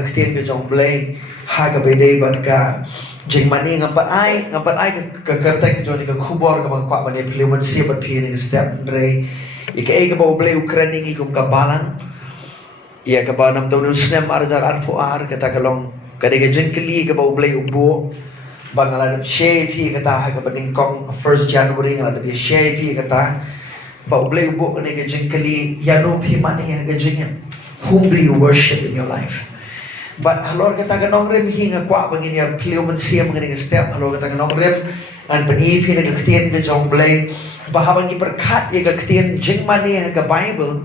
ke ketien ke jong blay ha ka bede bat ka jing mani ngapat ai ke kerteng joni ke kubor ke mangkwa mani piliwan sia bat pi ni step ndre ika e ka ba blay ukraini ki kum ka balang ia ka ba nam tonu snem arjar arpo ar kata kalong kadege jing kli ka ba blay ubo bangalan share pi kata ha ka baning kong 1 January ngala de share pi kata ba blay ubo ka ne jing kli yano pi mani ha ka jing whom do you worship in your life? But halor kata ganong rem hinga kwa bangin ya pleo man siam ngani step halor kata ganong rem an pani pi na ktien ke jong blay bahabang iperkat ya ktien jing mani ha Bible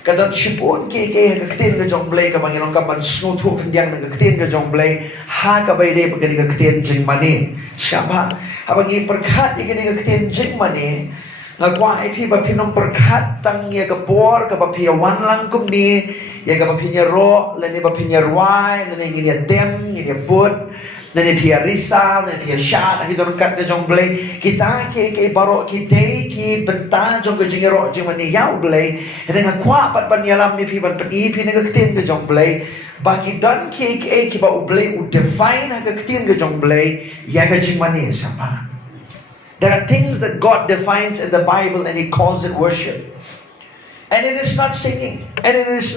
kadang sipon ke ktien ke jong blay ka bangin ka man snow thu kendiang na ktien ke jong blay ha ka bay de bagani ktien jing mani siapa habang iperkat ya ktien jing mani ngakwa ai pi ba pinom perkat tang ya ka por ka ba pi wan lang kum ni ya ka ba pi nya ro le ni ba pi nya rwai le ni ya tem ni ya put le ni pi risa le pi shat hi don kat de jong blay kita ke baro ki te ki benta jong ke jing ro jing mani yau blay re ngakwa pat ban yalam ni pi ban pi ni ka ktien ke jong blay ba ki don ke ba u blay u define ha ka ktien ke jong blay ya ka jing mani siapa. There are things that God defines in the Bible and He calls it worship. And it is not singing. And it is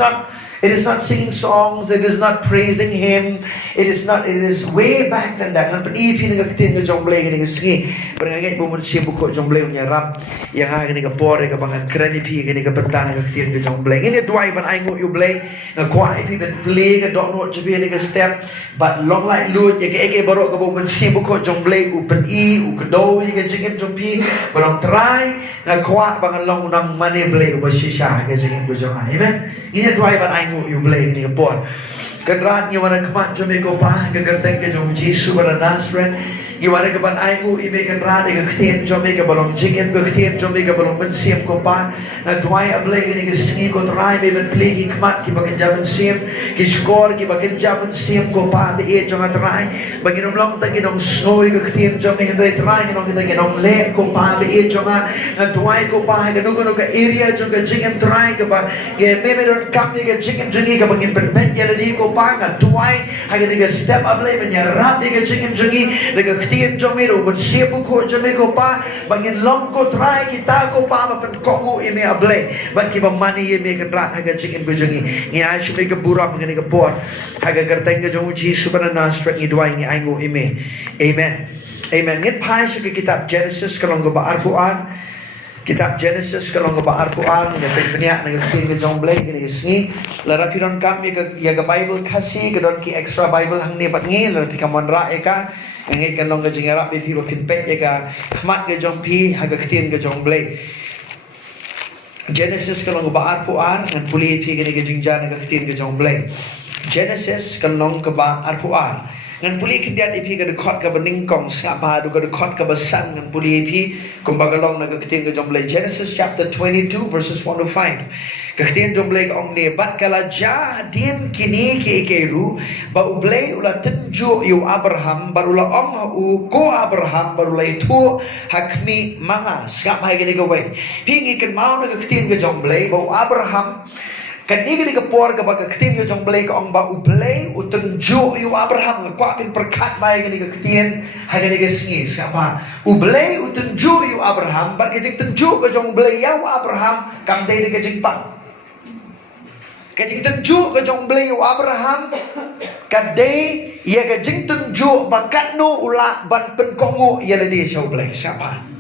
not singing songs. It is not praising Him. It is way back than that. Nan panipi ni kakitin ka jong blay ni singi. Parang bumun siya buko jong blay unya rap. Yang ha ni ka pore ka bangan kranipi ni ka benta ni kakitin ka jong blay. Ini dwai ban ai ngu yu blay. Nga kwai pi ben play ka dok no jabi ni ka step. But long like lut ya ke baro ka bumun siya buko jong blay upen u kado ya ka jingin jong pi. Barang try nga kwa bangan long unang mani blay ubasisha ka jingin ko jong. Amen. Ini dwai ban ai ngu yu blay ni ka pon. Kenrat ni wana kemat jom iko pa ke kerteng ke jom Jesu pada Nazareth ni wana keban aingu ime kenrat ke ktien jom ke balong jingin ke ktien jom ke balong mensiam ko pa na tuai ablay ni ke singi ko trai me ben play ki kemat ki bakin jaman sim ki skor ki bakin jaman sim ko pa be e jong trai bagin long ta ginong snow ke ktien jom ke hendai trai ginong kita ginong le ko pa be e jong na tuai ko pa ke nugo ke area jong ke jingin trai ke ba ke me me don kam ni ke jingin jingi ke bagin ben met ya di ko pangan tuai hanya dengan step ablay menyerap dengan jingim jingi dengan ktien jomiro men siap ko jomiko pa bangin long ko try kita ko pa mapen kongu ime ablay bang kiba mani ime kenrat haga jingim ko jingi ni ash me ke buram ngani ke por haga kerteng ke jomu Jesu pada Nazareth ni duai ni aingu ime amen ngit pai sa kitab Genesis kalong ba arpuan kitab Genesis kalau ngaba Al-Quran ya banyak nak kin ke jong blay ni singi lara piron kam ya ga Bible kasi ke don ki extra Bible hang ni pat ngi lara pi kamon ra eka ngi kan long ga jingara bi pi pin pet ya ga khmat ke jong pi ha ga kin ke jong blay Genesis kalau ngaba Al-Quran ngan puli pi ke jingja ga kin ke jong blay Genesis kalau ngaba Al-Quran ngan puli kindian ipi ka dekot ka beningkong sapa du ka dekot ka besan ngan puli ipi kumbagalong na kakitin ka jomblay Genesis chapter 22 verses 1 to 5 kakitin jomblay ka ong ne bat kala ja din kini ke ikeru ba ublay ula tenju yu Abraham barula ong u ko Abraham barula itu hakmi manga skap hai gini ka way hingi kan mau na kakitin ka jomblay ba Abraham kanigi ka por ka ba ktien ka jong blay ka ong ba ublay utenjo yu Abraham ngakwa pin perkat bay ka ktien ha ka singi siapa ublay utenjo yu Abraham ba ka tenjo ka jong blay yu Abraham kam day ka jing pa ka jing tenjo ka jong blay yu Abraham ka day ya ka jing tenjo ba katno ula ban pen kongo ya la di siya ublay siapa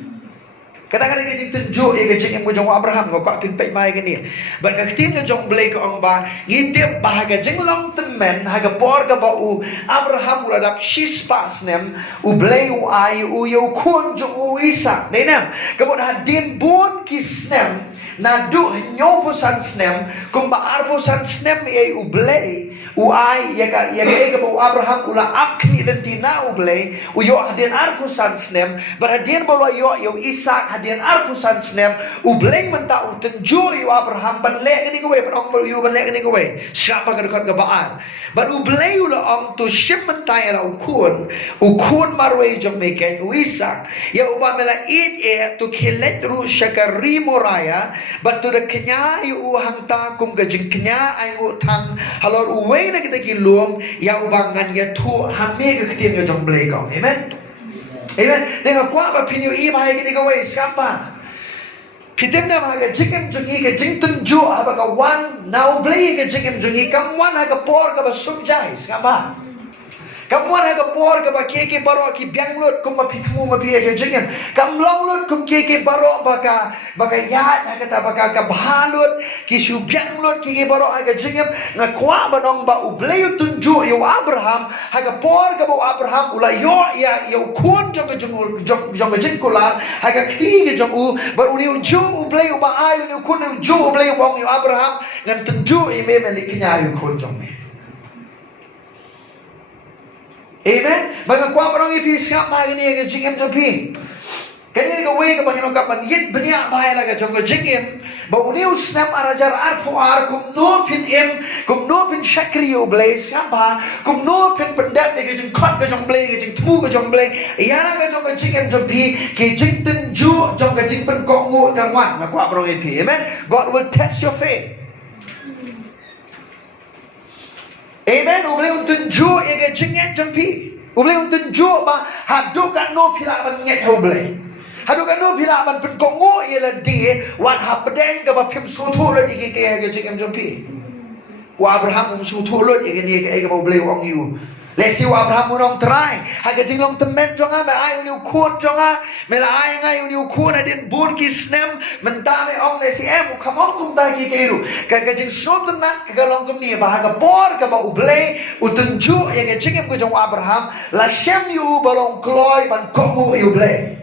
kadang-kadang ka jing tenjo ya ka jing mo jong Abraham ngakwa pin pay may ka niya but ka ktien ka jong blay ka ong ba ngitip ba ka jing long temen haga por ka ba u Abraham ula dap shispas nem u blay u ay u yaw kun jong u Isa nenam kamon hadin bon kisnem na du nyopusan snem kung ba arpusan snem ay u blay u ay yaga ka ba u Abraham ula akni den tina u blay u yo hadin arpusan snem but hadin bolo yo Isa hadin arpusan snem u blay menta u tenjo yu Abraham ban le ni ko we ban ong yu ban le ni ko we siapa ka dekat gabaan but u blay ula ong to ship menta ya u kun marwe jom meken u Isa ya u ba mela it to kilet ru shakari moraya but to the kenya yu hangta kum ga jing kenya ay u tang halor uwe blay na kita kilum ya ubangan ya tu hame ke ketien ke jong blay kong. Amen. Amen. Dengan kuat apa pinyu i bahaya kita kawai siapa? Kita nak maga jikem jungi ke jing tunju apa ka wan now blay ke jikem jungi kam wan ha ka por ka basuk jai siapa? Kamuan haga por ka ba keke baro ki bianglut kum ma pitmu ma pia ke jingen kam longlut kum keke baro baka ya kata baka ka balut ki su bianglut ki baro haga jingen na kwa banong ba ubleu tunju yo Abraham haga por ka ba Abraham ula yo ya yo kun jong jong jingkula haga kti ke jong u ba uni ju ubleu ba ai uni kun ju ubleu bong yo Abraham ngan tunju i me me kinya yo kun jong me. Amen. Bagi kuat orang itu siapa ini yang jingem jopi. Kini kau wei kebanyakan kapan yit banyak bahaya lagi jangka jingem. Bau ni usnam arajar arpu kum no pin kum no pin syakri oblay siapa kum no pin pendap ke jing kot ke jong blay ke jing temu ke jong blay. Iana ke jangka jingem jopi ke jing tenju jangka jing pen kongu kangwan. Kuat orang itu. Amen. God will test your faith. Amen. Ublay tunju yang jingem jampi. Ublay tunju ba haduk kan no pila ban nyet ublay. Haduk kan no pila ban pen kongo ialah dia wat hapdeng ka ba pim sutu la di ke jingem jampi. Wa Abraham sutu lo di ke ke ublay wong you. Lesi wa Abraham unong try. Haga jing long temen jonga me ai uni ukun jonga me la ai ngai uni ukun adin bun ki snem mentame ong lesi em kamong kum ta ki keiru. Ka jing soten nak ka long kum ni ba haga por ka ba ublay utunju yang jingem ko jong Abraham la shem yu balong kloy ban komu ublay.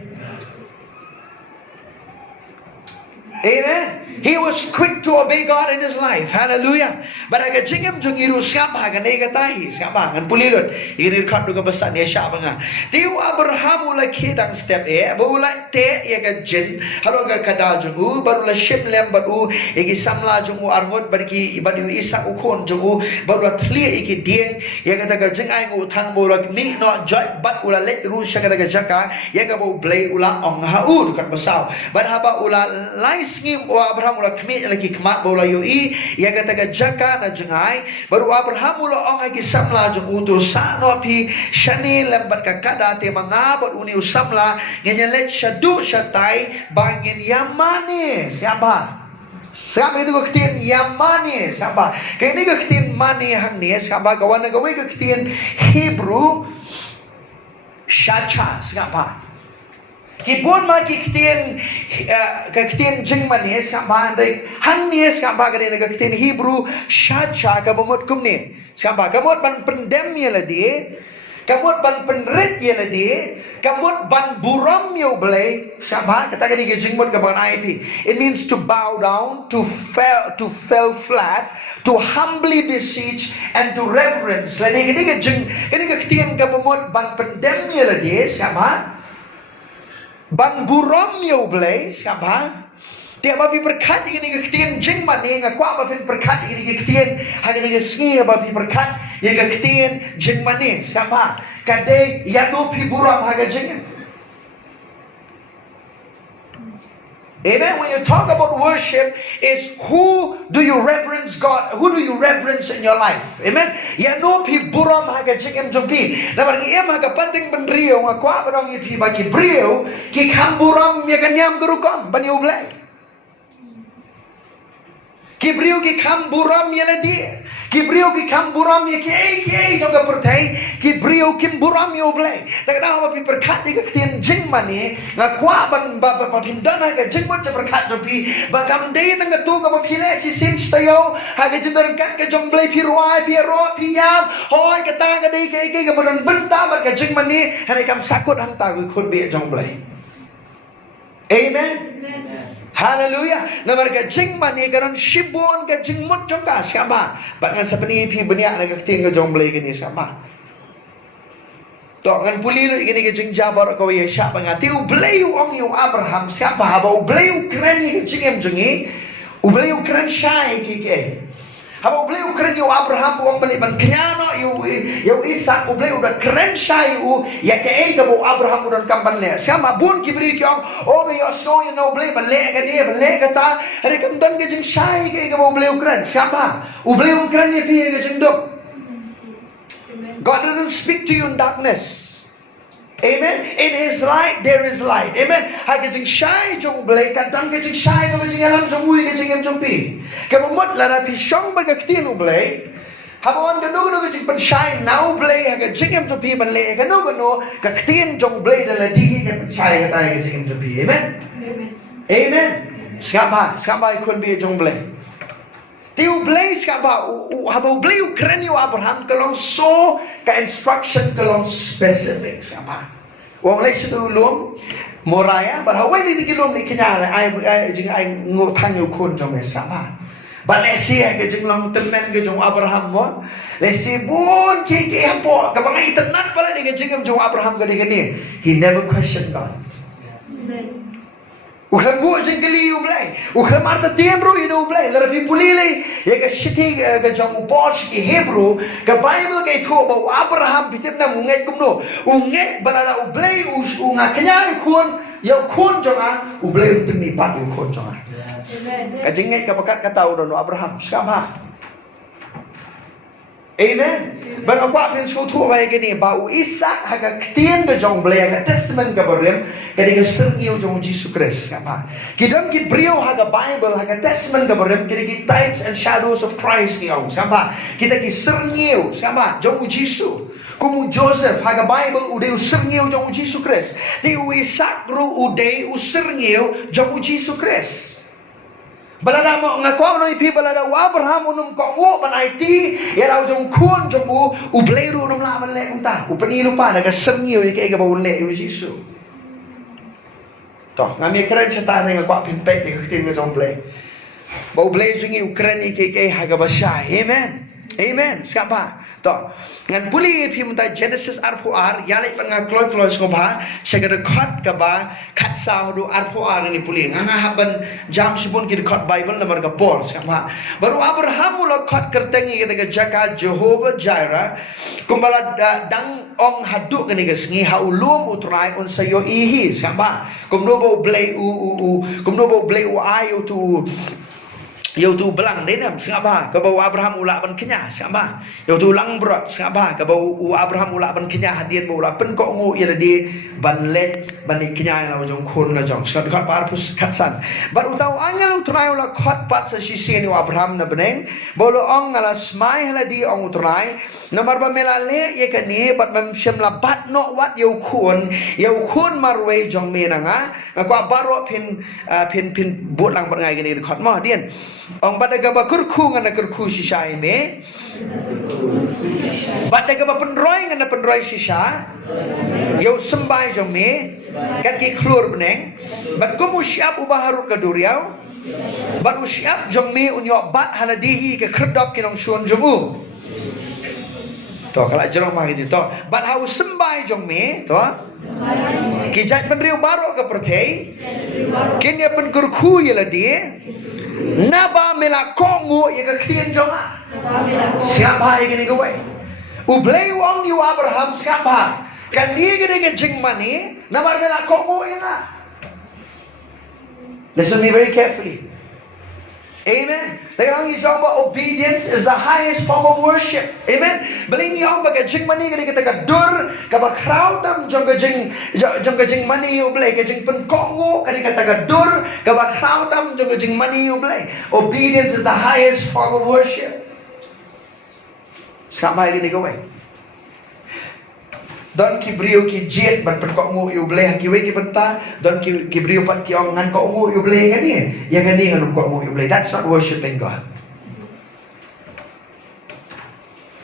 Amen. He was quick to obey God in his life. Hallelujah. But aga jingem jungiru siapa aga nega tahi siapa ngan pulirut. Ini kat duga besar dia siapa nga. Tiu Abraham ula kedang step ula te aga jin haru aga kada jungu baru la shim lem baru igi samla jungu arngot bagi badu Isak ukon jungu baru la tli igi dieng yaga daga jing ai ngu thang bola ni no joy bat ula let ru shaga daga jaka yaga bo blay ula ong haud kat besar. But haba ula lais ngim o Abraham ula kmi lagi kemat bola yoi ia kata ke jaka na jengai baru Abraham ula ong lagi samla jung utu sano pi shani lembat ka kada te mangabot uni usamla ngenyelet syadu syatai bangin yamane siapa siapa itu kektian yamane siapa kaya ini kektian mane hang ni siapa kawan nagawi kektian Hebrew shacha siapa Kipun ma kiktian jing manis kampan dek hangnis kampan kadang kiktian Hebrew shacha kabamot kumni kampan kamot ban pendem ya ladi kamot ban penrit ya ladi kamot ban buram ya belai kampan kata kadang jing mot kapan IP it means to bow down to fell flat to humbly beseech and to reverence ladi kadang jing ini kiktian kabamot ban pendem ya ladi kampan ban buram yo blay siapa dia babi berkat ini kektian jing mani ngakwa babi berkat ini kektian hanya dengan sengi babi berkat yang kektian jing mani siapa kade yanu pi buram haga jing. Amen. When you talk about worship, is who do you reverence God? Who do you reverence in your life? Amen. Ya no pi buram haga jingem jumpi. Na bagi em haga penting benrio ngakwa barang ipi bagi brio ki kamburam ya kanyam gerukam bani ublay. Ki brio ki kamburam ya ladi. Ki brio ki kamburam ya ki joga pertai ki brio ki buram ya ublay. Tak dah apa pi berkat di ketian jing mani ngakwa ban bapa papindana ga jing mot berkat jopi bagam dei nang tu ga pile si sin stayo haga jindar kat ga jomblay pi roi pi ro pi yam hoi ka ta ga dei ke ga buran benta bar ga jing mani hari kam sakut hang ta gu khun bi jomblay. Amen. Hallelujah. Namar ka jing mani karon shibon ka jing mot jong ka siapa bangan sapani pi benia na ka ting ga jomblay gini siapa to ngan pulilo igini ke jing jabar ko ye sha banga ti ubleyu ong yu Abraham siapa haba ubleyu krani ke jingem jungi ubleyu kran shai ke haba ubleyu kran yu Abraham ong bali ban knyano yu Isak ubleyu da kran shai u ya ke ka bo Abraham udan kamban le siapa bun kibri ki ong yo so you know ubleyu ban le ka dia ban le ka ta hari kam dan ke jing shai ke bo ubleyu kran siapa ubleyu kran ye pi ke jing dok God doesn't speak to you in darkness. Amen. In His light, there is light. Amen. Hai cái chừng sai trong blei, cái đăng cái chừng sai trong cái chừng làm trong vui cái chừng em trong pi. Cái một là na pi song ba cái tiền u blei. Habon cái nó cái chừng ban sai now blei, hai cái chừng em trong pi ban lệ cái nó cái tiền trong blei là đi cái ban sai cái tai cái chừng em trong pi. Amen. Amen. Siapa ikut bi trong blei. Tiu blei siapa? Habon blei Ukraine Abraham kalong so ka instruction kalong specific siapa? Wong lei situ lum moraya, but how ni di lum ni kenya ai jing ai ngo thang yu khun trong me siapa? But let's see ke jing long temen ke jong Abraham mo. Let's see bon ke apo ka bang ai tenat pala ni ke jing jong Abraham ke ni. He never questioned God. Ukham bu jing kali u blai. Ukham arta tien ro inu blai. Lara pi pulile ye ka shiti ka jong Posh ki Hebrew ka Bible ka thu ba Abraham pitip na mungai kumno. Unge balara u blai u nga kanya khun yau khun jonga u blai pini pat u khun jonga. Ka jing ngai ka bakat ka tau do Abraham skama. Amen. Bang apa pin so thu ba ke ni ba u Isaac ha ka tien ka jong blai ka testament ka barem ka di ka serngio jong Jesus Christ apa. Kidam kit brio ha ka Bible ha ka testament ka barem ki ki types and shadows of Christ ni ong sama. Kita ki serngio sama jong Jesus. Como Joseph ha ka Bible ude u serngio jong Jesus Christ. Di u Isaac ru ude u serngio jong Jesus Christ. Balada mo nga ko no ipi balada wa Abraham unum ko ngo ban IT ya raw jong khun jong u blairu unum la ban le unta u panilu pa daga sengio ke ga ba unle u Jesu to ngami keren chata nga ko pin pe ke tin nga jong blai ba u blai jong u keren ke ha ga ba sha. Amen. Amen. Siapa to ngan puli pi munta Genesis R4R ya le nga kloi sko ba segera khat ka ba khat sa do R4R ni puli nga haban jam sibun ki khat Bible number ka Paul siapa baru Abraham lo khat kertengi ke jaga Jehovah Jireh kumbala dang ong hadu ni ke sngi ha ulum utrai on sayo ihi siapa kumno bo blai kumno bo blai ayo tu Yau tu belang denam siapa? Kau Abraham ulak ban kenya siapa? Yau tu lang berat siapa? Kau Abraham ulak ban kenya hadian ulak pen kok ngu ia di ban let ban kenya la jong khun la jong skat khat par pus khatsan. Baru tahu angel utrai ulak khat pat sa sisi ni Abraham na beneng. Bolo ong ngala smai hala di ong utrai. Nomor ba melale ye kani bat mam shemla bat no wat yau khun marway jong menanga. Ngakwa baro pin but lang ngai gani khat mo hadian. Ong badaga ba kurku ngana kurku shisha ime badaga ba penroi ngana penroi shisha yau sembai jong me kan ki klur beneng bat kumu siap ubaharu kaduriau bat usiap jong me unyo bat haladihi ke kredok kinong suon jong to kala jerong mah gitu to bat hau sembai jong me to kijai penriu baro ke perthei kinya pen kurku yela dia Naba mela kongo ya kektian jonga. Siapa yang ini gue? Ublei wong yu Abraham siapa? Kan dia gede jing mani. Naba mela kongo ya na. Listen to me very carefully. Amen. Dengan yang jawab obedience is the highest form of worship. Amen. Beling yang bagai jing mani kita kita dur, kaba crowdam jangka jing mani ublay, kajing penkongo kita kita dur, kaba crowdam jangka jing mani ublay. Obedience is the highest form of worship. Sampai gini kau. Don ki brio ki jet ban penkongo ublay kiwe ki benta, don ki brio pat ki ong ngan kongo ublay ngani, yang ngani ngan kongo ublay. That's not worshiping God.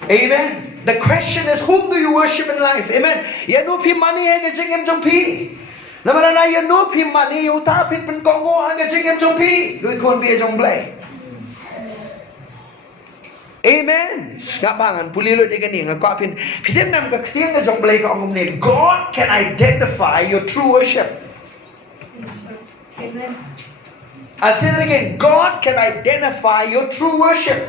Amen. The question is, whom do you worship in life? Amen. Ya no pi money hanga jing em jong pi. Namara na ya no pi money yu ta pin penkongo hanga jing em jong pi. Yu kon bi jong blay. Amen. Skapangan pulilo de gani ngakapin. Pidem nam ka ktiang na jong blay ka ongom ne. God can identify your true worship. Amen. I say that again. God can identify your true worship.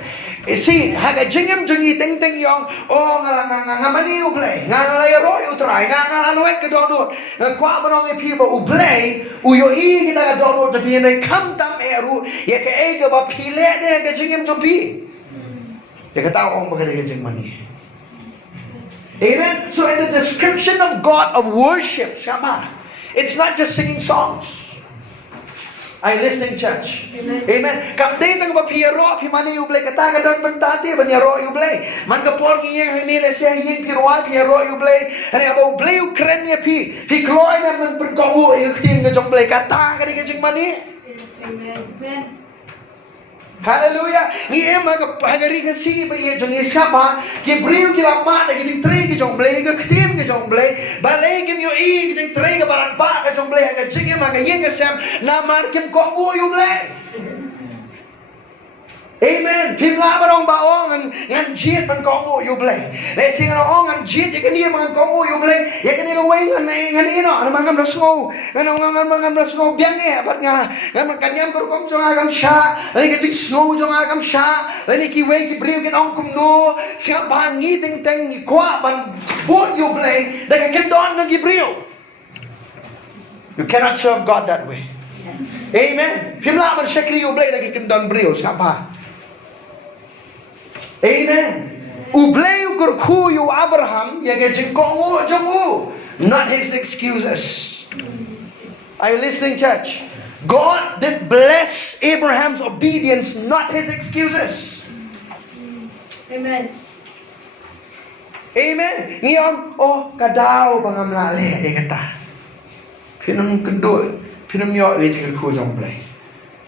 You see, haga jingem jingi ting ting yong. Oh nga mani ublay. Nga layro utray. Nga anuet ka donut. Kwa manong people ublay. Uyo i kita ka donut tapi na kamtam eru. Ya ka ega ba pile de haga jingem jompi. Ya ka tao ong bagay jing mani. Amen. So in the description of God of worship, Shama, it's not just singing songs. Are you listening, church? Amen. Kam day tang mapiaro, pimani ublay kata kadang bentati banyaro ublay. Man kapor ngiyang hanila siya yin pirwal piaro ublay. Hani aba ublay ukrenya pi kloy na man perkawo iktin ka jong blay kata kadi ka jing mani. Amen. Hallelujah. Ngiye mga hagari ka si ba iya jong iskapa ki briu ki lama da ki jing tri ki jong blay ka ktim ki jong blay balay kim yo i ki jing tri ka baran ba ka jong blay ka jing mga yin ka sem na mar kim ko mo yu blay. Amen. Pimla barong baong ngan jit man ko mo yu blay. Le sing ong ngan jit ya kani man ko mo yu blay. Ya kani ka way ngan ino ano man ngam rasngo. Ano ngam rasngo biang e bat nga ngam kanyam ko kom jong agam sha. Le ka jing snow jong agam sha. Le ki way ki briu kin ong kum no. Sia bangi ting ting ni kwa ban bot yu blay. Da ka kendon ng ki briu. You cannot serve God that way. Amen. Pimla man shakri yu blay da ki kendon briu siapa. Amen. Ublay ukurku yu Abraham yaga jingkongu jongu. Not his excuses. Are you listening, church? God did bless Abraham's obedience, not his excuses. Amen. Amen. Ngiyong kadaw pangamlali kata. Pinam kendo pinam yo jingku jong blay.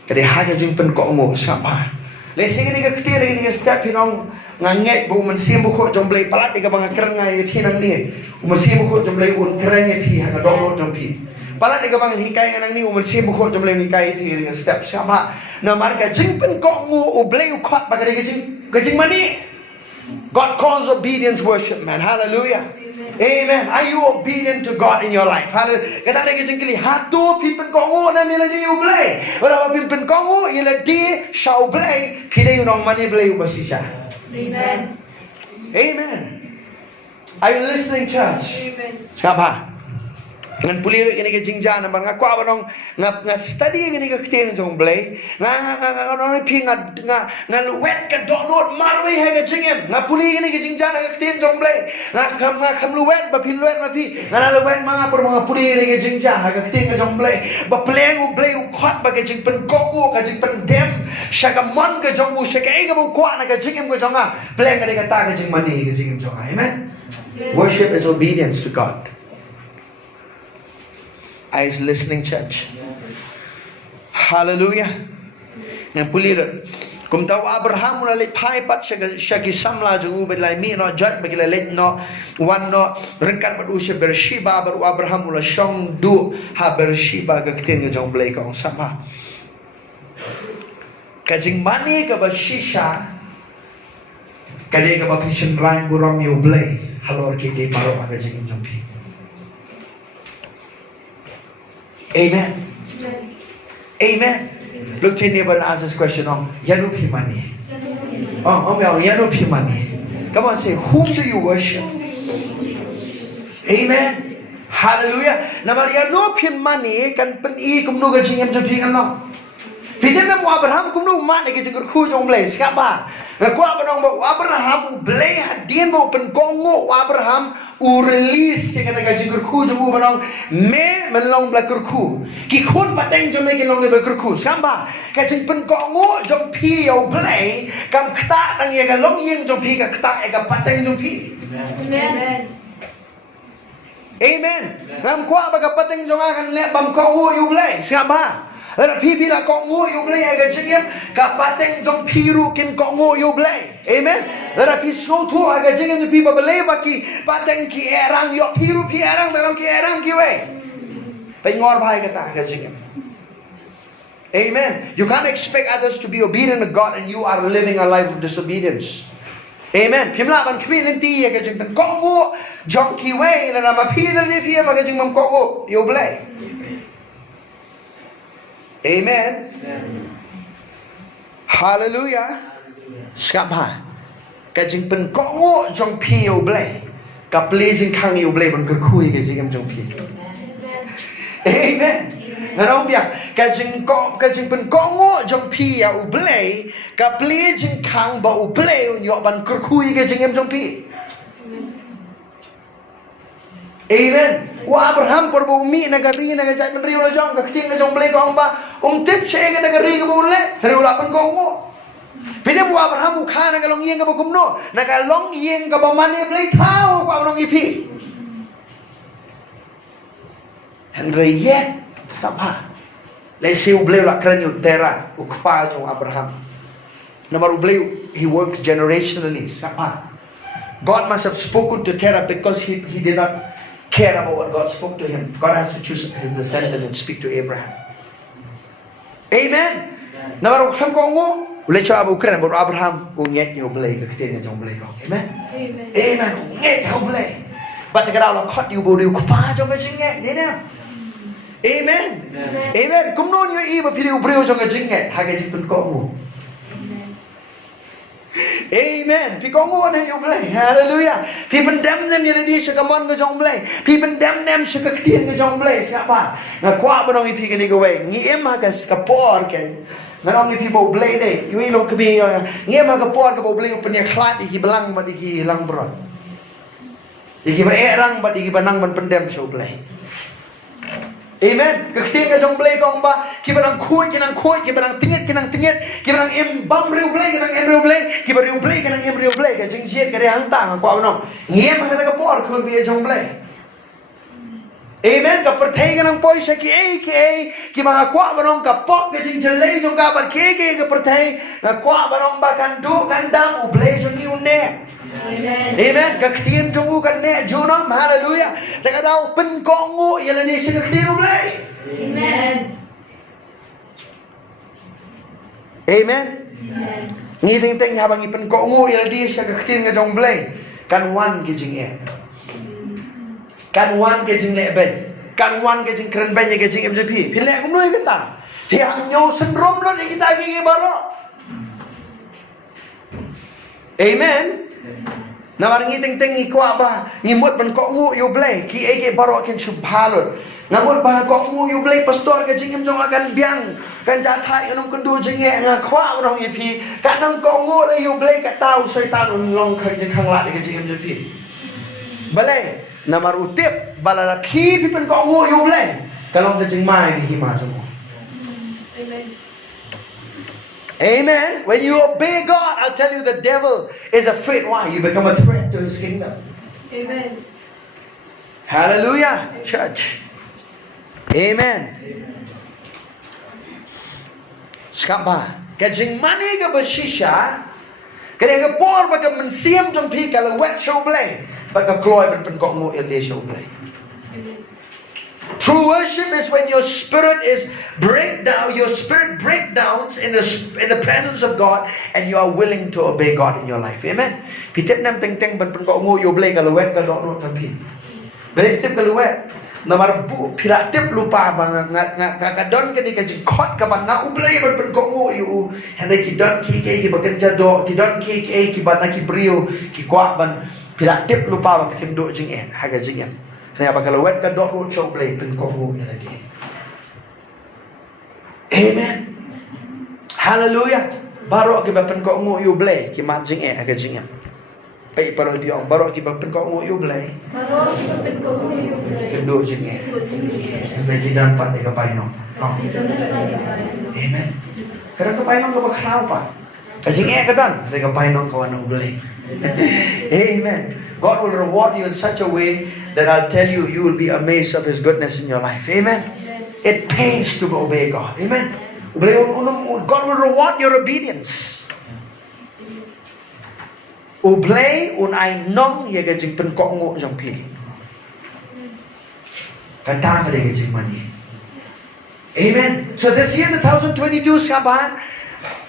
Kadi haga jing penkongu siapa. Lesing ini ketir ini step pinong nganget bu mensim buku jomblay palat ika bang kerengai pinang ni mensim buku jomblay un kerengai pi hanga download jompi palat ika bang hikai nang ni mensim buku jomblay hikai pi ini step siapa na marka jingpen kok ngu ublay ukot bagai gajing mani. God calls obedience worship, man. Hallelujah. Amen. Are you obedient to God in your life? Hallelujah. Kata dia kecil kali hatu pimpin kongu na mila di ublay. Berapa pimpin kongu ila di shau blay pide unong mani blay ubasisya. Amen. Amen. Are you listening, church? Amen. Siapa? Ngan puliro ini ke jingjan nang nga kwa banong nga study ini ke ktin jong blay nga pi nga luwet ka donot marwe ha ke jingem nga puli ini ke jingjan ke ktin jong blay nga kam luwet ba pin luwet ma pi nga luwet mga por mga puli ini ke jingjan ha ke ktin jong blay ba pleng u blay u khot ba ke jing pen koku ka jing pen dem shaka mon ke jong u shaka e ka bu kwa na ke jingem ko jong nga pleng ka de ka ta ke jing mani ke jingem jong. Amen. Worship is obedience to God. Are you listening, church? Hallelujah. Yang puliran. Kung tahu Abraham mula let pai pat siya kisamla jung ubed lai mi no jat bagi let no wan no rengkat berusia Bershiba baru Abraham mula syong du ha Bershiba ke ketin jong blay kong sama. Kajing mani ke bashisha kadai ke bapishin rang buram yu blay halor kiti maro aga jing jompi. Amen. Amen. Look to your neighbor and ask this question. Yanu Pimani. Yanu Pimani. Come on, say, whom do you worship? Amen. Hallelujah. Namar Yanu Pimani kan pen kumnuga jingem jumpi kan long. Pidin na mo Abraham kumnu man ke jingur khu jong blay siapa? Ngaku Abraham blay hadin mo pen kongo Abraham release yang kata jingur khu jong banong me melong blakur khu. Ki khun pateng jom me long blakur khu. Siapa? Ka jing pen kongo jong pi au blay kam kta tang ye ga long yeng jong pi ka kta e ka pateng jong pi. Amen. Amen. Ngam kwa ba ka pateng jong akan le bam kongo yu blay. Siapa? Lada pipi la kok ngo yu blay aga jingem ka pateng jong piru kin kok ngo yu blay. Amen. Lada pi snow tu aga jingem ni pi babale baki pateng ki erang yo piru pi erang dalam ki erang ki we. Pengor bhai kata aga jingem. Amen. You can't expect others to be obedient to God and you are living a life of disobedience. Amen. Pimla ban kmi nanti aga jingem kok ngo jong ki we lada ma pi dal ni pi aga jingem kok ngo yu blay. Amen. Hallelujah. Skapa. Kajing pen kongo jong pi yo blay. Ka play jing kang yo blay ban kerkui ke jing jong pi. Amen. Ngarong biak kajing pen kongo jong pi ya u blay ka play jing kang ba u blay yo ban kerkui ke jing jong pi. Amen. Wa Abraham por bumi nagari nagajat men riu lajong kakting lajong blay ko ba tip siya nga nagari ko bunle riu lapan ko mo. Pide bu Abraham ukha nagalong iyeng ka kumno nagalong iyeng ka ba mani blay tao ko anong ipi. Henry yet sapa. Lesi ublay la kranyo tera ukpa jong Abraham. Namar ublay he works generationally sapa. God must have spoken to Terah because he did not care about what God spoke to him. God has to choose his descendant and speak to Abraham. Amen. Nabar ham ko ngo ule cho Ukraine bor Abraham unget yo blay ka kiten jong blay ko. Amen. Amen. Amen. Unget yo blay. But the gara la khot you bor ku pa jong ka jinget ni na. Amen. Amen. Kum non yo iba pili ubreo jong ka jinget ha ka jipun ko ngo. Amen. Pi kong ngon yung blay. Hallelujah. Pi pendam nem yang di sekamon ke jong blay. Pi pendam nem sekaktian ke jong blay. Siapa? Ngakwa benong ipi kini gawe. Ngiem hagas kapor kan. Nganong ipi bau blay deh. Iwi lo kebi ngiem hagas kapor ke bau blay upenya klat iki belang mat iki hilang berat. Iki ba erang bat iki banang ban pendam so blay. Amen. Kakting ka jong blay kong ba kibarang kuat kinang tingit kibarang em bam riu blay kinang em riu blay kibar riu blay kinang em riu blay ka jing jiet ka hang tang ko ano ngiem ka ka por khul bi jong blay. Amen. Ka perthai kinang poi sa ki ki mga kwa banong ka pok ka jing chalay jong ka bar ke ka perthai na kwa banong ba kan do kan dam u blay jong iune. Amen. Kaktiin jong kan ne junam hallelujah. Taka daw pen ko ngo yala ni sing kaktiin blay. Amen. Amen. Ngi ting ting habang ipen ko ngo yala di siya kaktiin nga jong blay. Kan wan ki jing e. Kan wan ki jing le ben. Kan wan ki jing kren ben ki jing MJP. Pile kum noi kita. Tiang nyo syndrome lo ni kita gi baro. Amen. Namar ngiting-ting ikwa ba ngimot ban ko ngu yu blay ki ege baro ken chuphalot ngamot ba ko ngu yu blay pastor ka jingim jong akan biang kan jathai unom kundu jinge nga khwa rong ipi kanang ko ngu le yu blay ka tau setan long khang jing khang la ka jingim jepi balai namar utip balala phi pen ko ngu yu blay kalong ka jing mai di hima jong. Amen. Amen. When you obey God, I'll tell you the devil is afraid. Why? You become a threat to his kingdom. Amen. Hallelujah, church. Amen. Skapa. Kajing mani ka bashisha. Kaya ka por baga mensiam jong pi kala wet show play. Baga kloy ban pen kok ngo ele show play. True worship is when your spirit is your spirit breakdowns in the presence of God and you are willing to obey God in your life. Amen. Pitip nam teng teng ban pen ko ngo yo blay kalawet ka do no tampi. Balik tip kalawet. Namar bu piratip lupa bang kadon ka di ka jikot ka ban na ublay ban pen ko ngo yo hendak ki don ki bekerja do ki don ki ban ki brio ki kwa ban piratip lupa ban ken do jing en haga jing en. Kenapa kalau wet ka dot road show play pen ko mo lagi. Amen. Hallelujah. Baru kita pen ko mo you play ki mat jing ka jing. Pai paro biong baru kita pen ko mo you play. Baru kita pen ko mo you play. Kendo jing Seperti dapat ka pai no. Amen. Kada ka pai no ka bakraw pa. Ka jing ka dan ka pai no ka wanong play. Amen. God will reward you in such a way that I'll tell you, you will be amazed of His goodness in your life. Amen. Yes. It pays to obey God. Amen. God will reward your obedience. Obey unai nong ye ga jing pen ko ngo jong pi. Kata ka de jing mani. Amen. So this year 2022 saban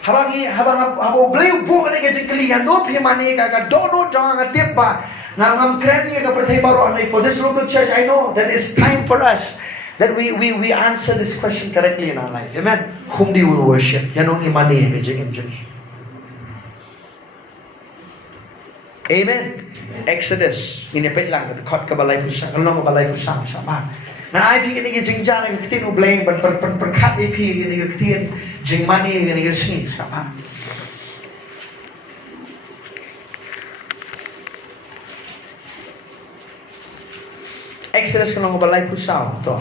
habang obey bu ka de jing kalian no pi mani ka dono jang ka tipa. Ngam kren ye ka perthai baro anai for this local church. I know that it's time for us that we answer this question correctly in our life. Amen. Whom do you worship? Yanong imani jing jing. Amen. Exodus ini lang kot ka balay pusang kalong balay pusang sama. Na ai pi ni jing jan ni ktin ublay ban perkat pi ni ktin jing mani ni sing sama. Exodus kan ngomong balai pusau to.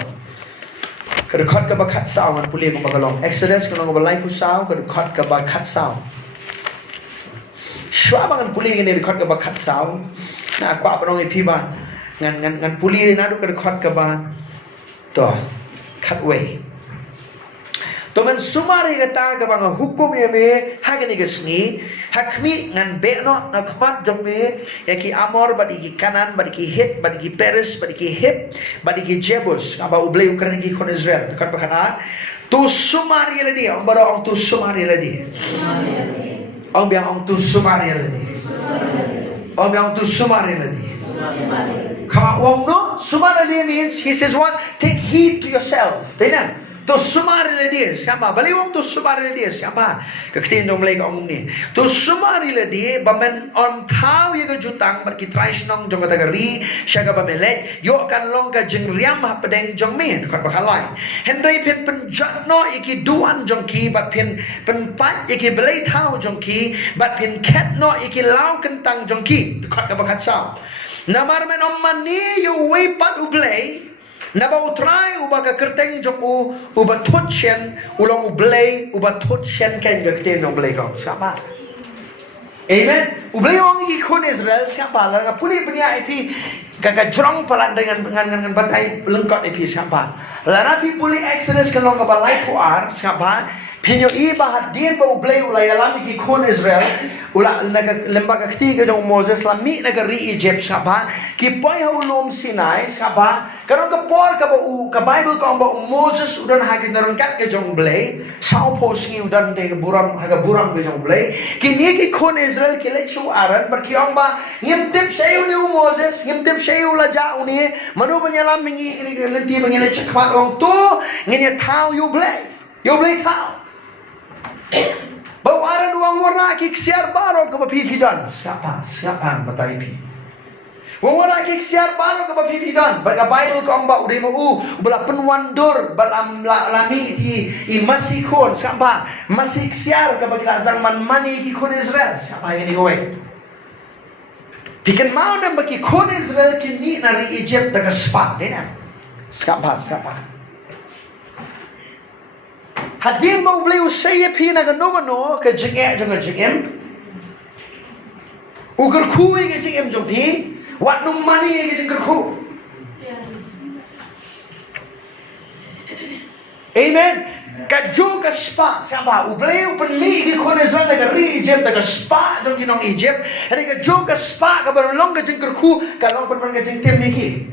Kedekot ke bakat sau ngan puli ngomong balong. Exodus kan ngomong balai pusau kedekot ke bakat sau. Shwa bangan puli ngene dekot ke bakat sau. Na aku apa nong ipi ba ngan puli nadu kedekot ke ba to cut way. Toman sumari kata ke bang hukum ye me hagani gesni hakmi ngan bekno nakmat jome yaki amor badiki kanan badiki hit badiki peres badiki hit badiki jebus aba ublei ukraini ki kon Israel dekat bakana tu sumari ladi ombara ong tu sumari ladi ong biang ong tu sumari ladi ong biang tu sumari ladi kama ong no sumari means he says what, take heed to yourself, tidak. Tu sumari le dia siapa? Balik orang tu sumari le dia siapa? Kekitin dong lagi orang ni. Tu sumari le dia bamen on tahu ye kejutang berki traish nong jong kata geri syaga bamelek yo kan long ka jeng riam ha pedeng jong men kat bakalai. Henry pin penjat no iki duan jong ki bat pin pat iki belai tahu jong ki bat pin cat no iki lau kentang jong ki kat bakat sau. Namar men om mani yo wei pat ublei Naba utrai uba ka kerteng jok uba tutchen ulang ublei uba tutchen ken ga kten ublei ko siapa? Amen. Ublei orang iki kon Israel siapa? Lang puli punya IP kagak jrong palan dengan batai lengkap IP siapa? Lana pi puli Exodus kan long ka balai puar siapa? Pinyo iba hadin ba ublei ulay alam iki kon Israel ula lembaga ketiga jong Moses lami naga ri Egypt siapa? Ki poi ulum Sinai siapa? Karena kepol ka Bible ka ba Moses udan hagin naron kat ke jong ublei sao poski udan te buram ke jong ublei kini ki kon Israel ki lechu aran berkiong ba ngimtip sayu ni Moses ngimtip sayu la ja uni manu banyalam mingi lenti bangile chakmat ong tu ngini tau yu ublei tau bau aran uang warna ki siar baro ka pipidan siapa batai pi wong wala ki siar baro ka pipidan baga Bible ka amba uday mo bala penwandur balam lami ti masikon siapa masik siar ka bagla zaman mani ki kon Israel siapa ini kowe pikan mau na bagi kon Israel kini nari Egypt daga spa dena siapa hadin mo beli usaya pi na gano ka jingem ugar kui ka jingem jong pi wat nung mani ka jingger ku amen ka jo ka spa siapa ublei upenli ki kon Israel na ri Egypt ka spa jong ginong Egypt hari ka jo ka spa ka barulong ka jingger ku ka long pen ka jing tem niki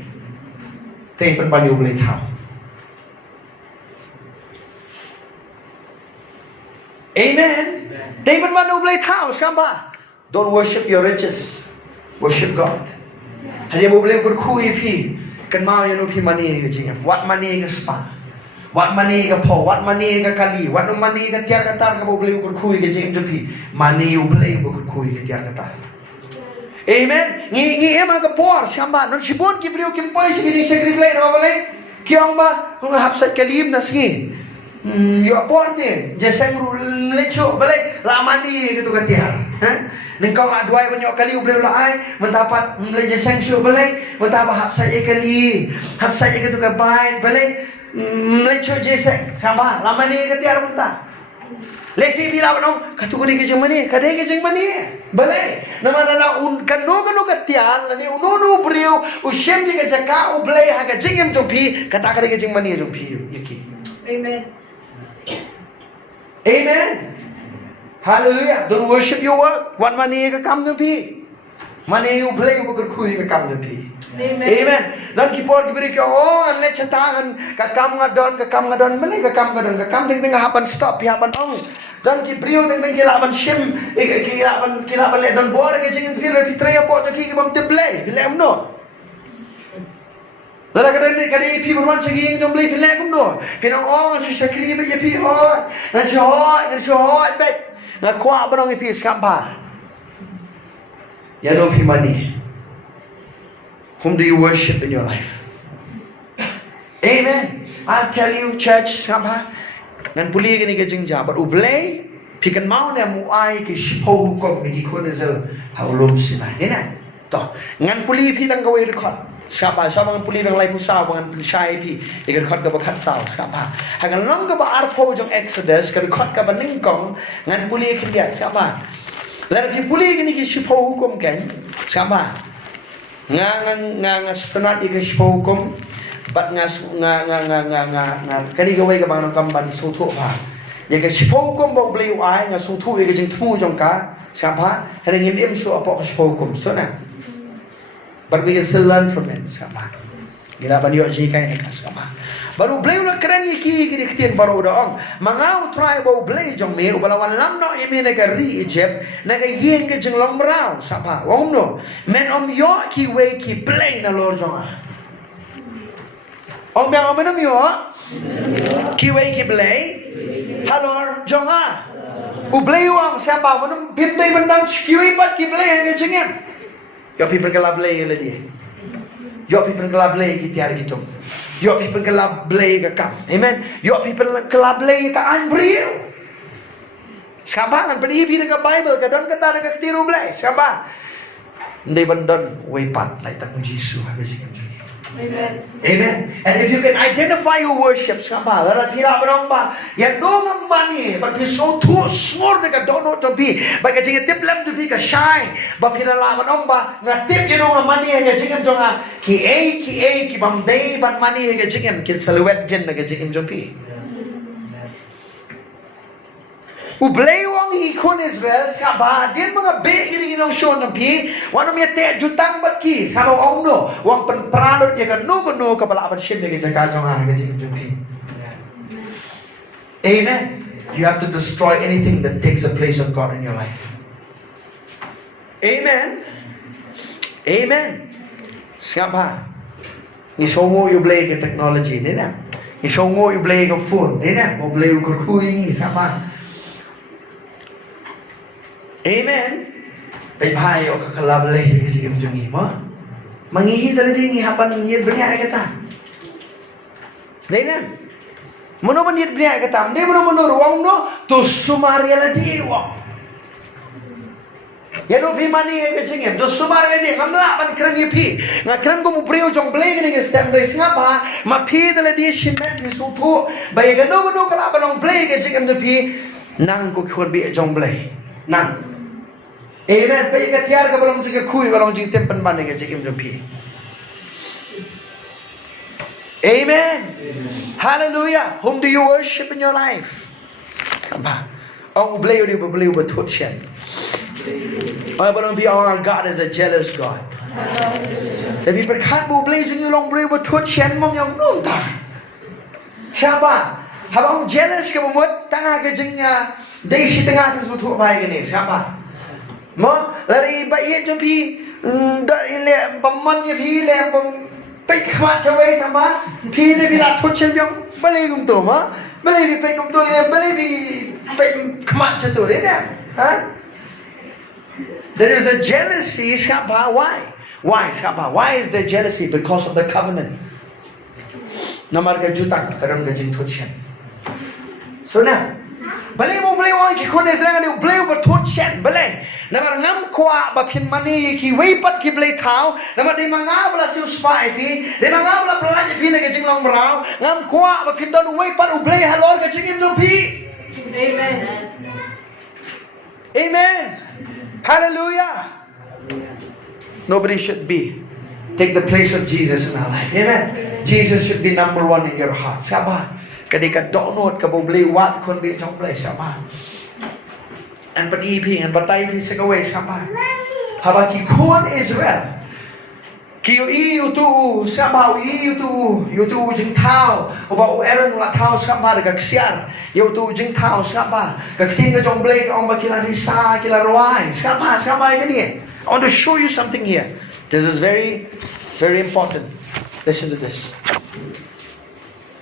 te pen bani ublei tau Amen. David mana boleh tahu siapa? Don't worship your riches, worship God. Hanya boleh berkui pi, kan mau yang upi mani ke jingam, what mani ke spa, what mani ke po, what mani ke kali, what mani ke tiar katar ke boleh berkui ke jingam pi, mani boleh berkui ke tiar katar. Amen. Ni emang ke por siapa? Non sibon ki beliau kimpoi segini segeri boleh, apa boleh? Kiong ba, kung hapsat kalim nasgi. Yo apa ni? Jaseng leco balik lamani gitu katiar. Nengkau aduai banyak kali boleh ulai mendapat jaseng sio balik mendapat hap saya kali hap saya gitu ke baik balik leco jaseng sama lamani katiar mentah. Lesi bila benom katu ni kejeng mani kadai kejeng mani balik nama nana kan no katiar lani unono beriu usem jika jaka ublay haga jengem jompi kata kadai kejeng mani jompi yaki. Amen. Amen. Hallelujah. Don't worship your work. What money ka kam pi? Money you play you berkui ka kam pi. Amen. Dan kipor kiberi ka an le chatangan ka kam ngadon mali ka kam ting hapan stop hapan ong. Dan kibrio ting kilaban shim kilaban le don bor ka jingin pira pitreya po ki bam te play. Pile amno. Lala kadang pi berman segi yang beli pilih kum no. Pinang si sakri be pi nan shohoi bet. Na kuat berang pi skampa. Ya no pi money. Whom do you worship in your life? Amen. I'll tell you church skampa. Nan puli gini ke jingja, but ublay pikan mau na muai ki shipo hukum ni ki konezel haulum sina. Ina. To ngan puli pi tang kawai rekod. Siapa bang puli bang lai pusau bang syai pi ikan khot ka bakhat sau siapa hangan long ka ba arpo jong Exodus ka khot ka ba ningkong ngan puli kan dia siapa lar pi puli gini ki shipo hukum kan siapa nga stunat ik shipo hukum bat nga kali ka wei ka bang kam ban su thu ba ya ka shipo hukum ba blei ai nga su thu ik jing thu jong ka siapa hanang im su apo ka shipo hukum stuna. But we can still learn from it, sama. Gila banyo jikan ikan sama. Baru blay ulah keren iki gini ketian baru doang. Mangau try bau blay jong me ubalawan lam no yemi naga ri Egypt naga yen ke jeng long brown sama. Wong no men yo ki we ki blay na lor jong ah. Om yang om yo ki we ki blay halor jong ah. U blay wang siapa menum pindai bendang ki we pat ki blay ke jengem. Yo people kelab lay le dia. Yo people kelab lay ki tiar gitu. Yo people kelab lay ke kam. Amen. Yo people kelab lay ke anbrio. Siapa kan pedi pi dengan Bible ke don kata dengan ketiru blay. Siapa? Ndai bandon way pat lai tang Yesus ha ke Amen. Amen. And if you can identify your worship, siapa? Larat hira beromba. Yang dong mani, but be so too small dekat don't know to be. Bagai jengit tip lem to be ke shy. Bap hira la beromba. Ngatip you know mani ke jengim jonga. Ki bam day ban mani ke jengim. Ki saluet jen ke jengim jopi. Ublay wang ikon Israel siapa dia mga be ini ginong show nampi wano miya te jutang bat ki sama ong no wang penpranot ya kan no kapala aban shim ya jaga jong ke jing jumpi. Amen. You have to destroy anything that takes the place of God in your life. Amen. Amen. Siapa ni songo ublay ke technology ni na ni songo ublay ke phone ni na ublay ko kuing ni siapa. Amen. Pay o kakalab lay kasi kami jungi mo. Mangihi dari ni hapan niat berniak kata. Dena. Mono niat berniak kata. Dia mono ruang no to sumaria la di wang. Ya no pimani ke jengem to sumaria di ngamla ban keren pi. Ngakren ko mo brio jong blay ni stem dai ngapa ma pi dala di shimet ni sutu. Bay ga no kala ban blay ke jengem de pi nang ko khon bi jong blay. Nang. Amen. Pay ka tiar ka balong jing kui balong jing tempan ban ke jing jopi. Amen. Hallelujah. Whom do you worship in your life? Apa? Ong blay betul shen. Ay balong bi our God is a jealous God. Tapi berkat bu blay jing long blay betul shen mong yang nung ta. Siapa? Habang jealous ka bumut tanga ke jingnya dai si tengah tu betul bai ke ni. Siapa? Mo lari bayi jumpi dah ile pemman ye pi le pem pai khmat chawai sama pi le bila thuchen byong balai kum to ma balai bi pai kum to le balai bi pai khmat cha to re na ha. There is a jealousy siapa why siapa why is there jealousy? Because of the covenant. Namar ka jutang karam ka jing thuchen so na balai mo balai wang ki khone srang ni balai ba thuchen balai namar ngam kwa ba phin mani ki wei pat ki blay thau namar de manga bla siu spai pi de manga bla prala pi ne ke jing long brau ngam kwa ba phin don wei pat u blay halor ke jing jom pi. Amen. Amen. Hallelujah. Nobody should take the place of Jesus in our life. Amen. Jesus should be number one in your heart. Siapa? Kadika donot ka bo blay wat kon bi jong blay siapa? And but iping and batay pi sa kaway sama. Haba ki kuan Israel. Ki yu tu sama yu tu jing tao. Oba u eran la tao sama de kaksian. Yu tu jing tao sama. Kakting ka jong blake on ba kila risa kila roai. Sama gani. I want to show you something here. This is very very important. Listen to this.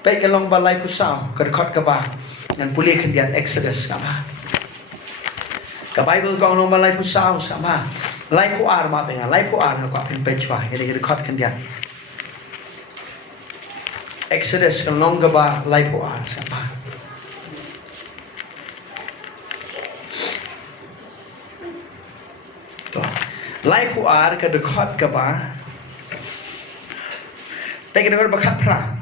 Baik kalong balay kusao kadkot ka ba. Yan puli kan dian Exodus sama. Ka Bible ko nung malay pusaw sama. Lay ko ar ma penga, lay ko ar na ko apin page pa. Kaya khot kan dia. Exodus kan long ka ba lay ko ar sama. To. Lay ko ar ka khot ka ba. Tapi kita berkat pra.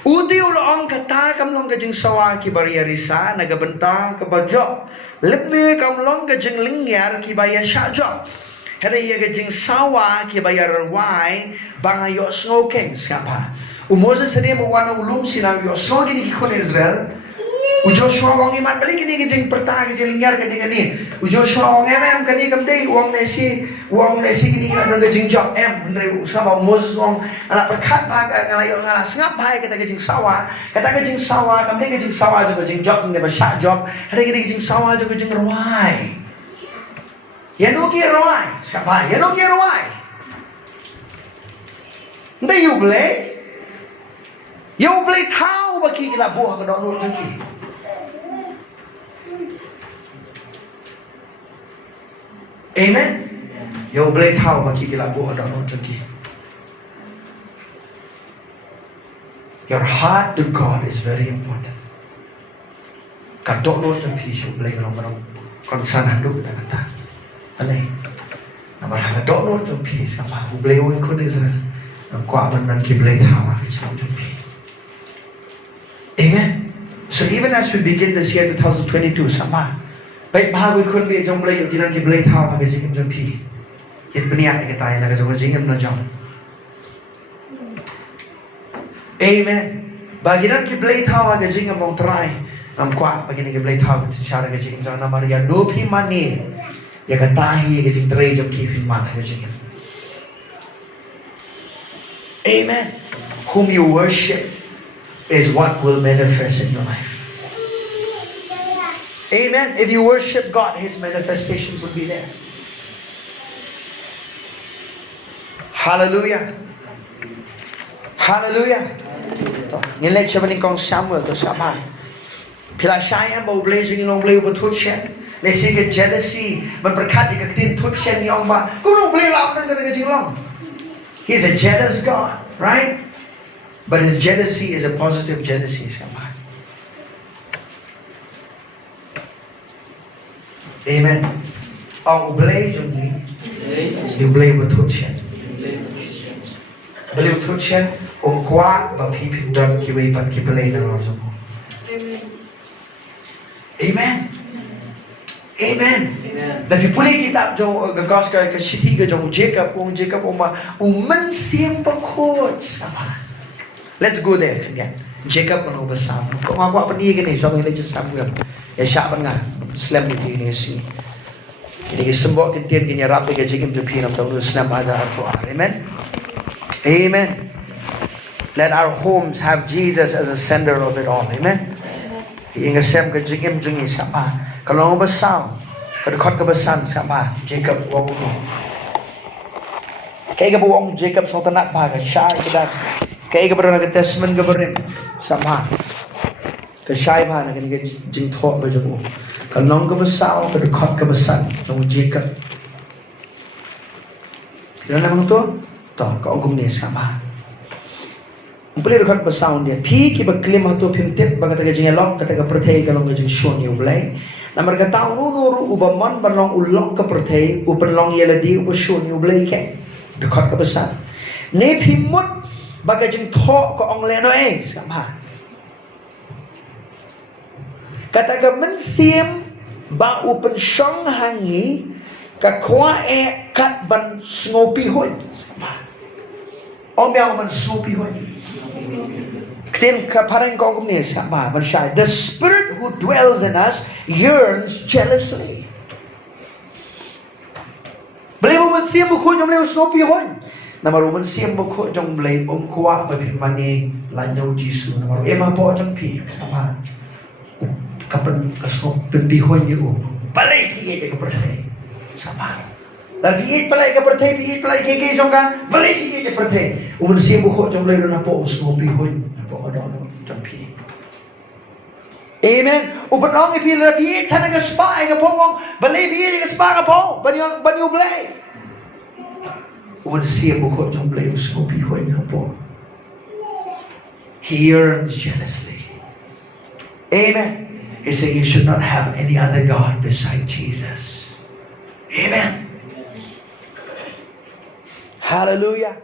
Uti ulang kata kamlong kajing sawa kibariya risa nagabenta kabajok. Lepne kamlong kajing lingyar kibaya syajok. Hari ya kajing sawa kibaya rwai bangayo smoking siapa. Moses sendiri mewana ulum sinang yo smoking di kikon Israel. Joshua wong iman balik ini kajing pertah kajing lingyar kajing ini. Joshua wong kani kamdei wong nesi kini ada kajing job Andre sama Moses wong anak berkat ngalayo ngalah sengap hai kata kajing sawa kamdei kajing sawa juga kajing job ni basyak job hari kini kajing sawa juga kajing ruai. Ya nuki ruai siapa? Ya nuki ruai. Ndai you play tahu bagi kita buah kedok nur jeki. Amen. Yo boleh tahu bagi kita buat dalam rezeki. Your heart to God is very important. Kadok no rezeki yo boleh kalau konsan handuk kita kata. Aneh. Nama kadok no rezeki sama boleh orang kau Israel. Kau aman ki boleh tahu bagi rezeki. Amen. So even as we begin this year 2022 sama. Baik bahagia kun bi jom boleh yuk jiran ki boleh tahu bagi jengim jempi. Yet beniak kita yang nak jom jengim na jom. Amen. Bagi jiran ki boleh tahu bagi jengim mong try. Am kuat bagi ni ki boleh tahu bagi cara bagi jengim jom nama Maria no pi mani. Ya katahi bagi jeng tray jom ki pi mana bagi jengim. Amen. Whom you worship is what will manifest in your life. Amen. If you worship God, His manifestations will be there. Hallelujah. Hallelujah. Nilai siapa ni kong Samuel tu siapa? Pila saya mau beli jadi long beli betul siapa? Nasi ke jealousy berberkat jika kita tut siapa ni orang bah. Kau long beli lah orang kata kecil long. He's a jealous God, right? But His jealousy is a positive jealousy siapa? Amen. Ông beli jadi, dia beli betul siapa? Beli betul siapa? Ông kuat bagi pindon kiwi bagi beli dalam semua. Amen. Amen. Tapi pulih kitab jauh gagas ke siti ke jauh Jacob oma mensim berkut sama. Let's go there kan? Jacob mana besar? Kau ngaku apa ni gini? Sama ini Samuel. Ya siapa ngah? Islam di sini sih. Ini semua kentian kini rapi ke jengim jumpi nam tahu Islam ajar Al-Quran. Amen. Amen. Let our homes have Jesus as a center of it all. Amen. Ingat sem ke jengim jungi siapa? Kalau orang besar, kedekut kebesan siapa? Jacob wong ni. Kayak ke wong Jacob so tenak pa ke syai kita. Kayak ke berana ke testament ke berim sama. Ke syai pa nak ni ke jeng thok berjemu. Kalau ke besar, kedekut kebesan wong Jacob. Bila namang tu? Toh kau gum ni sama. Boleh dekat besar dia. Pi ki berkelim tu pimtip bang kata jeng elok kata ke pertai kalau ke jeng shon you boleh. Namar kata nuru ubaman balong ulok ke pertai upenlong yeladi ubashon you boleh ke. Dekat ke besar. Ne pimut bagai jeng thok ke ong leno sama. Kata ke mensim ba upen shong hangi ka kwa kat ban snopi hoy sama. Om yang ban snopi hoy. The Spirit who dwells in us yearns jealously. Beli woman siam buku jom leu snopi hoy. Nama woman siam buku jom beli kuah bagi mani lanjau Jisu. Nama ema po jom pi sama. Kapan snopi pi hoy ni balik pi ke pertai sama. Dan pi balik ke pertai pi balik ke jom ka balik pi ke pertai. Woman siam buku jom leu na po snopi hoy. Amen. Upanong ipila pi tanang spa ay kapong balay pi spa kapong banyo blay. Upan siya buko jong blay usko pi hoy kapong. He yearns jealously. Amen. He said you should not have any other God beside Jesus. Amen. Hallelujah.